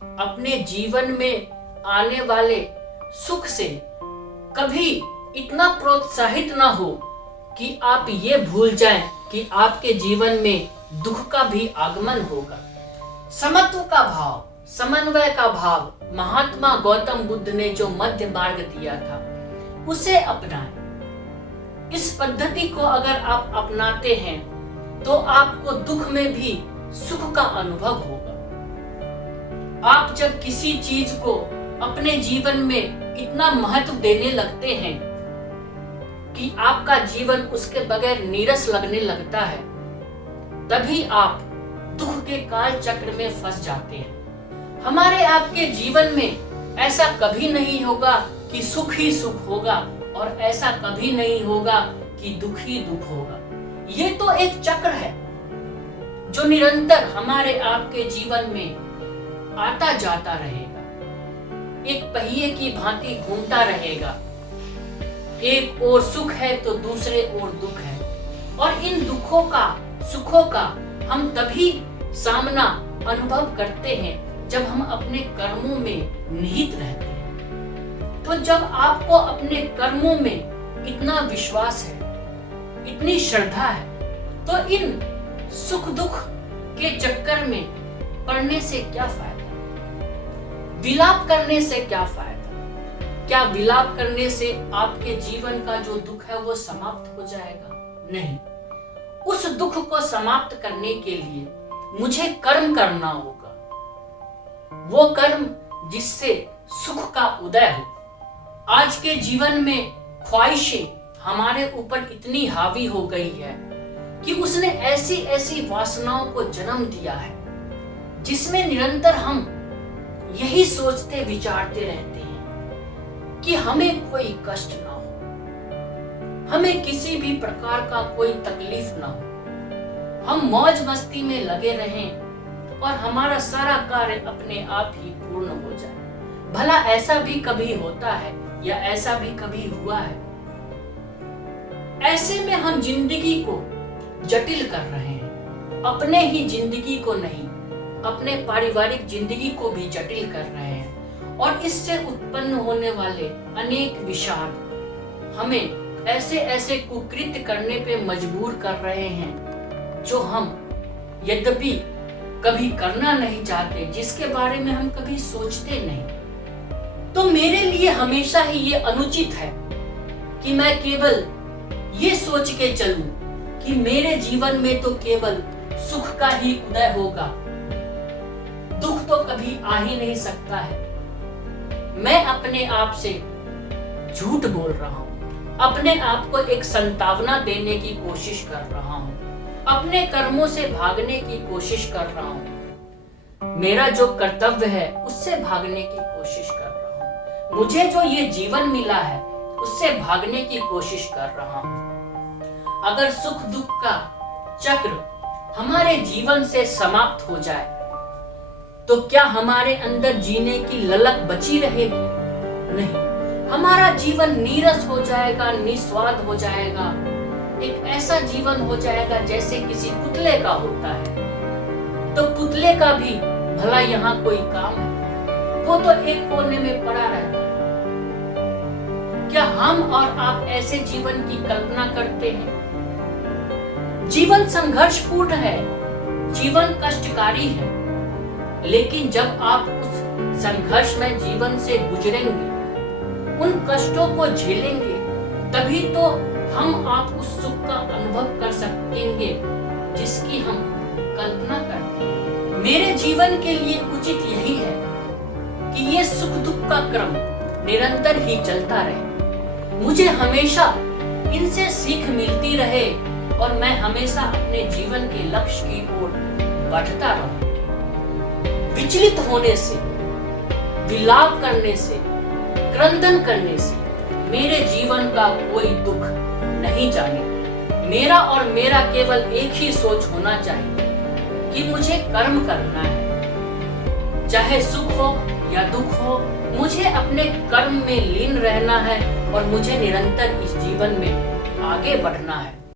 अपने जीवन में आने वाले सुख से कभी इतना प्रोत्साहित ना हो कि आप ये भूल जाएं कि आपके जीवन में दुख का भी आगमन होगा। समत्व का भाव, समन्वय का भाव महात्मा गौतम बुद्ध ने जो मध्य मार्ग दिया था उसे अपनाएं। इस पद्धति को अगर आप अपनाते हैं तो आपको दुख में भी सुख का अनुभव होगा। आप जब किसी चीज को अपने जीवन में इतना महत्व देने लगते हैं कि आपका जीवन उसके बगैर नीरस लगने लगता है, तभी आप दुख के काल चक्र में फंस जाते हैं। हमारे आपके जीवन में ऐसा कभी नहीं होगा कि सुख ही सुख होगा और ऐसा कभी नहीं होगा कि दुख ही दुख होगा। ये तो एक चक्र है जो निरंतर हमारे आपके जीवन में आता जाता रहेगा, एक पहिए की भांति घूमता रहेगा। एक ओर सुख है तो दूसरे ओर दुख है, और इन दुखों का सुखों का हम तभी सामना अनुभव करते हैं जब हम अपने कर्मों में निहित रहते हैं। तो जब आपको अपने कर्मों में इतना विश्वास है, इतनी श्रद्धा है, तो इन सुख दुख के चक्कर में पड़ने से क्या फायदा, विलाप करने से क्या फायदा? क्या विलाप करने से आपके जीवन का जो दुख है वो समाप्त हो जाएगा? नहीं। उस दुख को समाप्त करने के लिए मुझे कर्म करना होगा, वो कर्म जिससे सुख का उदय हो। आज के जीवन में ख्वाहिशें हमारे ऊपर इतनी हावी हो गई है कि उसने ऐसी ऐसी वासनाओं को जन्म दिया है जिसमें निरंतर हम यही सोचते विचारते रहते हैं कि हमें कोई कष्ट ना हो, हमें किसी भी प्रकार का कोई तकलीफ ना हो, हम मौज मस्ती में लगे रहें और हमारा सारा कार्य अपने आप ही पूर्ण हो जाए। भला ऐसा भी कभी होता है या ऐसा भी कभी हुआ है? ऐसे में हम जिंदगी को जटिल कर रहे हैं, अपने ही जिंदगी को नहीं, अपने पारिवारिक जिंदगी को भी जटिल कर रहे हैं, और इससे उत्पन्न होने वाले अनेक विषाद हमें ऐसे ऐसे कुकृत्य करने पे मजबूर कर रहे हैं जो हम यद्यपि कभी करना नहीं चाहते, जिसके बारे में हम कभी सोचते नहीं। तो मेरे लिए हमेशा ही ये अनुचित है कि मैं केवल ये सोच के चलूं कि मेरे जीवन में तो केवल सुख का ही उदय होगा, दुख तो कभी आ ही नहीं सकता है। मैं अपने आप से झूठ बोल रहा हूं, अपने आप को एक संतावना देने की कोशिश कर रहा हूं, अपने कर्मों से भागने की कोशिश कर रहा हूं, मेरा जो कर्तव्य है उससे भागने की कोशिश कर रहा हूं, मुझे जो ये जीवन मिला है उससे भागने की कोशिश कर रहा हूं। अगर सुख दुख का चक्र हमारे जीवन से समाप्त हो जाए तो क्या हमारे अंदर जीने की ललक बची रहेगी? नहीं, हमारा जीवन नीरस हो जाएगा, निस्वाद हो जाएगा, एक ऐसा जीवन हो जाएगा जैसे किसी पुतले का होता है। तो पुतले का भी भला यहाँ कोई काम है? वो तो एक कोने में पड़ा रहता है। क्या हम और आप ऐसे जीवन की कल्पना करते हैं? जीवन संघर्षपूर्ण है, जीवन कष्टकारी है, लेकिन जब आप उस संघर्ष में जीवन से गुजरेंगे, उन कष्टों को झेलेंगे, तभी तो हम आप उस सुख का अनुभव कर सकेंगे जिसकी हम कल्पना करते हैं। मेरे जीवन के लिए उचित यही है कि ये सुख दुख का क्रम निरंतर ही चलता रहे, मुझे हमेशा इनसे सीख मिलती रहे और मैं हमेशा अपने जीवन के लक्ष्य की ओर बढ़ता रहूं। विचलित होने से, विलाप करने से, क्रंदन करने से मेरे जीवन का कोई दुख नहीं जाने। मेरा और मेरा केवल एक ही सोच होना चाहिए कि मुझे कर्म करना है, चाहे सुख हो या दुख हो, मुझे अपने कर्म में लीन रहना है और मुझे निरंतर इस जीवन में आगे बढ़ना है।